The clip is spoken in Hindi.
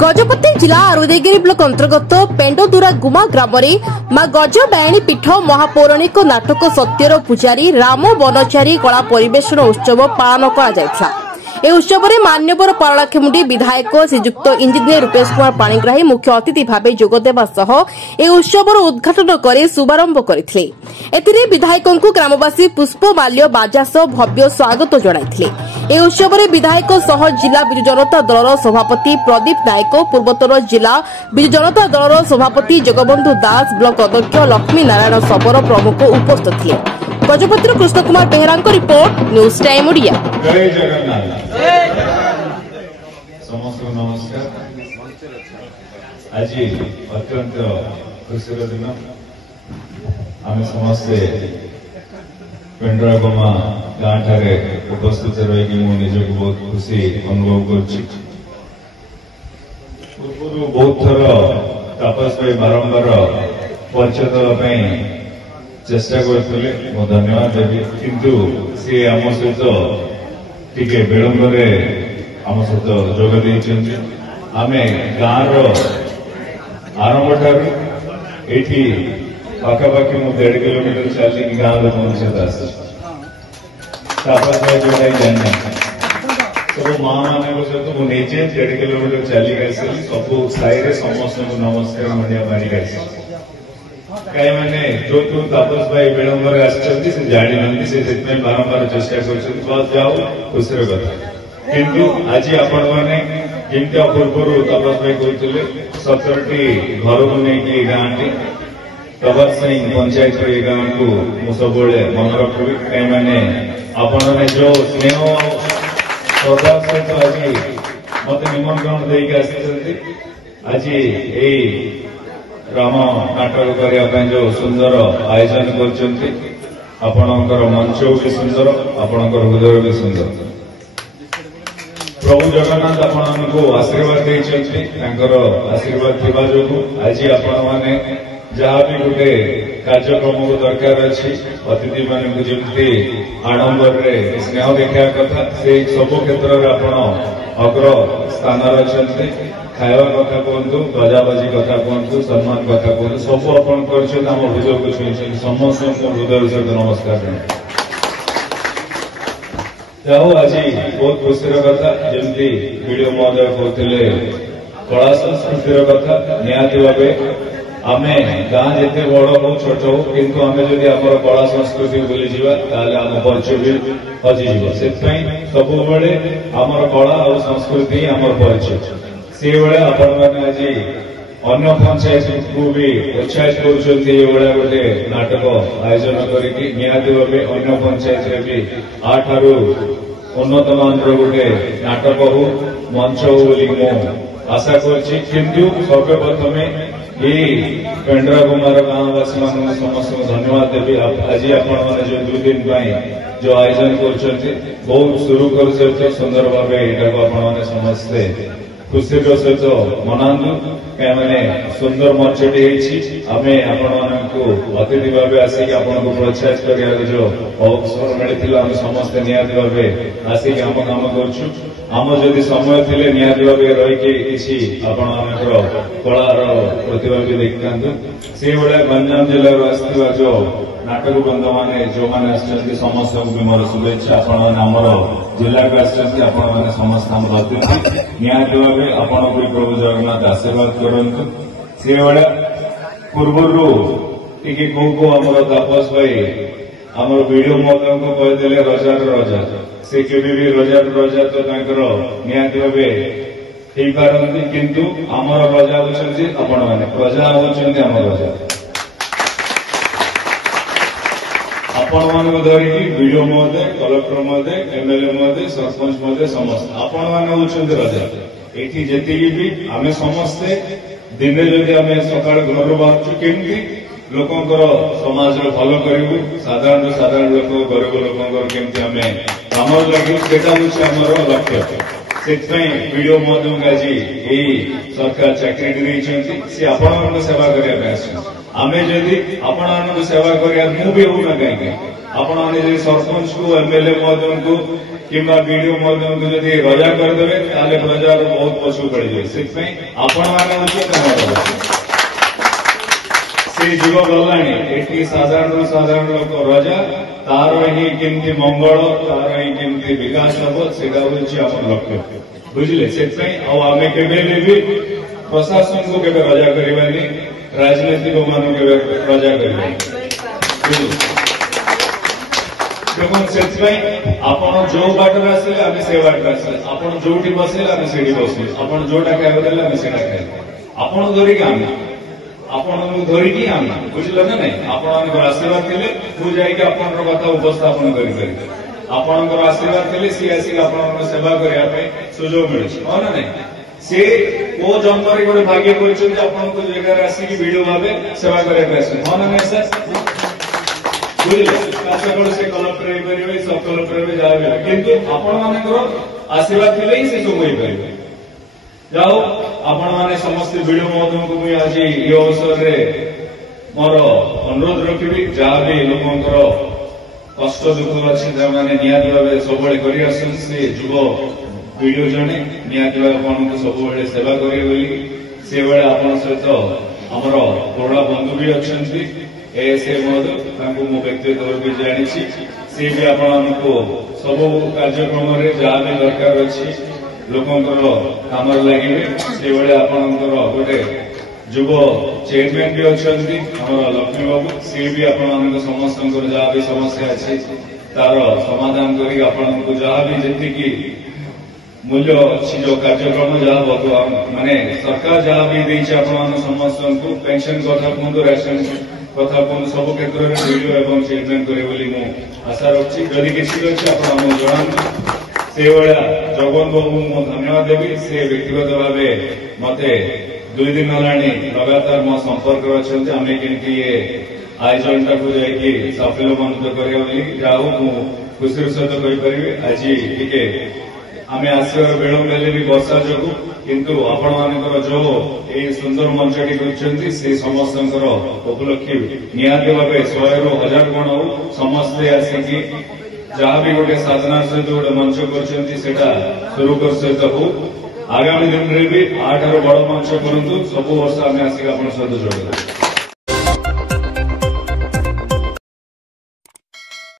गजपति जिला आरुदेगिरी ब्लॉक अंतर्गत पेंडोदुरा गुमा ग्राम मां गज डायणी पीठ महापौराणिक नाटक सत्यर पूजारी राम बनचारी कला परिवेशन उत्सव पालन करा। ए उत्सव में मान्यवर पारलाखेमुंडी विधायक श्रीजुक्त इंजीनियर रूपेश कुमार पाणिग्राही मुख्य अतिथि भाव जोगदेवा सह ए उत्सव उद्घाटन कर शुभारंभ करथिले। एथिरे विधायकों ग्रामवासी पुष्पमाल्य बाजा सह भव्य स्वागत जणाइथिले। ए उत्सव में विधायक सह जिला बिजु जनता दलर सभापति प्रदीप नायक, पूर्वोत्तर जिला बिजु जनता दलर सभापति जगबंधु दास, ब्लॉक अध्यक्ष लक्ष्मी नारायण सबर प्रमुख उपस्थित थे। Gajapati Krishna Kumar Behera report, news time Odia. जय जगन्नाथ। समस्त नमस्कार। आज अत्यंत खुशी दिन आम समस्ते पेंडरागमा गाँव ठारे उपस्थित रही निजक बहुत खुशी अनुभव कर। बहुत थर तापस भाई बारंबार परिचय देवाई चेष्टा करते धन्यवाद देवी, किंतु सी आम सहित टिके विलंब आम सहित जोग देइछन्ति। आमे गाँव आरंभ ठारू एठी पाखापाखि मु 1.5 किलोमीटर चलिक गाँव लोक सहित आसी तापस भाई जोटा जाने सब माँ मान सहित मुझे 1.5 किलोमीटर चलिक आसली सब साई समस्त नमस्कार मुंडिया मारिक आसी। कई मैंने जो तापस भाई विलंब से जानी से बारंबार चेष्टा कर जाओ खुशी कथा, किंतु आज आपण मैंने जमी पूर्व तापस भाई कहते 17टी घर को नहीं गाँव टी प्रभात सिंह पंचायत ये गाँव को मुझे सब मन रखी। कई मैंने आपण जो स्नेह श्रद्धा सहित आज मत निमंत्रण देके आज यही राम नाटक करने जो सुंदर आयोजन कर मंच भी सुंदर, आपणकर हृदय भी सुंदर। प्रभु जगन्नाथ आपको आशीर्वाद देते, आशीर्वाद थी जो आज आपण मैंने जहाँ भी गोटे कार्यक्रम को दरकार अच्छी अतिथि मान जमी आडंबर स्नेह देखा कथा से सब क्षेत्र में आप अग्र स्थान अच्छा। खावा कथा कहतु, बजाबाजी कथा कहतु, सम्मान कथा कहतु, सब आपण कर हृदय को छुई समस्त हृदय सहित नमस्कार जाओ। आज बहुत खुशी कथा जमी वीडियो महोदय कहते कला संस्कृतिर कथा निहाती भाव आम गाँ जिते बड़ हो छोट हो किंतु आम जदि आम कला संस्कृति भूली जावा आम परिचय भी हजिज। से सब आम कला और संस्कृति आम परिचय से आपण मैंने आज अन्य पंचायत को भी उत्साहित कर गोटे नाटक आयोजन करके निहाती भाव अन्य पंचायत भी आठारू उन्नत मान गोटे नाटक हो मंच हो बोली मु आशा किंतु सर्वप्रथम ये पेंडरागुमार गाँववासी मान समस्त धन्यवाद देवी। आज आपण मैंने जो 2 दिन जो आयोजन कर बहुत सुरुकर सहित सुंदर भाव यहाँ आपण समस्ते खुशी सहित मनातु। मैंने सुंदर मंचटी आमे आपको अतिथि भाव आसिक आपको प्रोत्साहित कर जो अवसर मिलता आम समस्ते निहाती भाव आसिक आम काम करम जदि समय थे निहाती भाव रही कलार प्रतिभा भी देखी था। से भाया गंजाम जिले आसवा जो नाटक बंध मैंने जो मैंने समस्त को मोर शुभेच्छा। आमर जिला को आसने समस्त आम अतिथि निहाती भाव आपण को प्रभु जगन्नाथ आशीर्वाद करंतु। से भाया पूर्वर टी कौ आम तापस भाई आम वीडियो महोदय को कहते रजार रजा से केबी भी रजार रजा तो निहाती भाव हो पारती, किंतु आमर रजा होती आपण मैंने प्रजा होती आम रजा आपण मान धरिकी वीडियो महोदय, कलेक्टर महोदय, एमएलए महोदय, सरपंच महोदय समस्त आपण मैंने होती रजा। ये जी भी आम समस्ते दिने जदि आम सका घर बाहर केमती लोकंर समाज भल करूँ साधारण लोक गरीब लोक केमती आम काम लगे से आमर लक्ष्य। से वीडियो महोदय आज यही सरकार चाकरी देते सी आपण सेवा करने आम जदि आपण सेवा कर भी हूँ ना कहीं आपण सरपंच को एमएलए महोदय को किंबा वीडियो महोदय को जब रजा करदे ताले प्रजार बहुत पछू पड़ जाए से आपण से जुग गलाणी एटी साधारण साधारण लोक रजा तार ही केमती मंगल तार ही केमती विकास हम से लक्ष्य बुझे से आम के प्रशासन को केवे रजा करवानी राजनीतिक मान के रजा करवानी से आपण जो बाटर आसिले आम से बाटर आसिले आपण जो बसले आम से बसले आपण जोटा खाइबा देले आम सेटा खाइबा आपण धरिक आम आपण धरिकी आम बुझल ना नहीं आपण आशीर्वाद थे मु जाकि आपण कथा उपस्थापन करें आपण आशीर्वाद थे सी आसिक आपण सेवा करने सुजोग मिलूँ हाँ ना नहीं सी को जन्म गोटे भाग्य कर जगह आसिक भिड भाव सेवा करने हाँ ना नहीं सर बुझे सका से कलेक्टर सब कलेक्टर जहाँ भी कितु आपण मान आशीर्वाद थे ही से सब हो पारे जाओ आपण माने समस्त वीडियो महोदय को मुझे आज ये अवसर में मोर अनुरोध रखी जहाँ भी लोकर कष्ट दुख अच्छे निहती भाव सब कर जुव वीडियो जड़े निहती भाव सब सेवा करें आपण सहित आमर पुराणा बंधु भी अच्छा एएसए महोदय मो व्यक्तिगत भी जानी सी भी आपण सब कार्यक्रम जहाँ भी दरकार अच्छी लोकंर काम लगे से आपणकर गोटे युव चेयरमैन भी अच्छा लक्ष्मी बाबू सी भी आपण समस्त जहाँ भी समस्या अच्छी तार समाधान कर जहाँ भी जी मूल्य अच्छी जो कार्यक्रम जहाँ बर्तमान माने सरकार जहाँ भी देती आपण समस्त को पेंशन कथा कहतु राशन कथा कहतु सब क्षेत्र में वीडियो एवं चेयरमैन करे आशा रखी जदि किसी अच्छे आप जनातु से जगन बाबू मु धन्यवाद देवी से व्यक्तिगत भाव मत 2 दिन है लगातार मो संपर्क अच्छा आम केमती ये आयोजन टाक सफल मानित कर खुशी सहित कहीपरि आज टे आम आसवर विलम्ब हेले भी वर्षा जो किंतु आपण मानकर जो ये सुंदर मंचटी कर समस्त उपलक्षी निहती भाव 100 ରୁ 1000 गुण हो समस्ते आसिकी जहाँ भी गोटे साधना सहित गोटे मंच कर सुरुकर सहित हो आगामी दिन में भी आठ बड़ मंच करूँ सब वर्ष आम आसिक आप सहित जोड़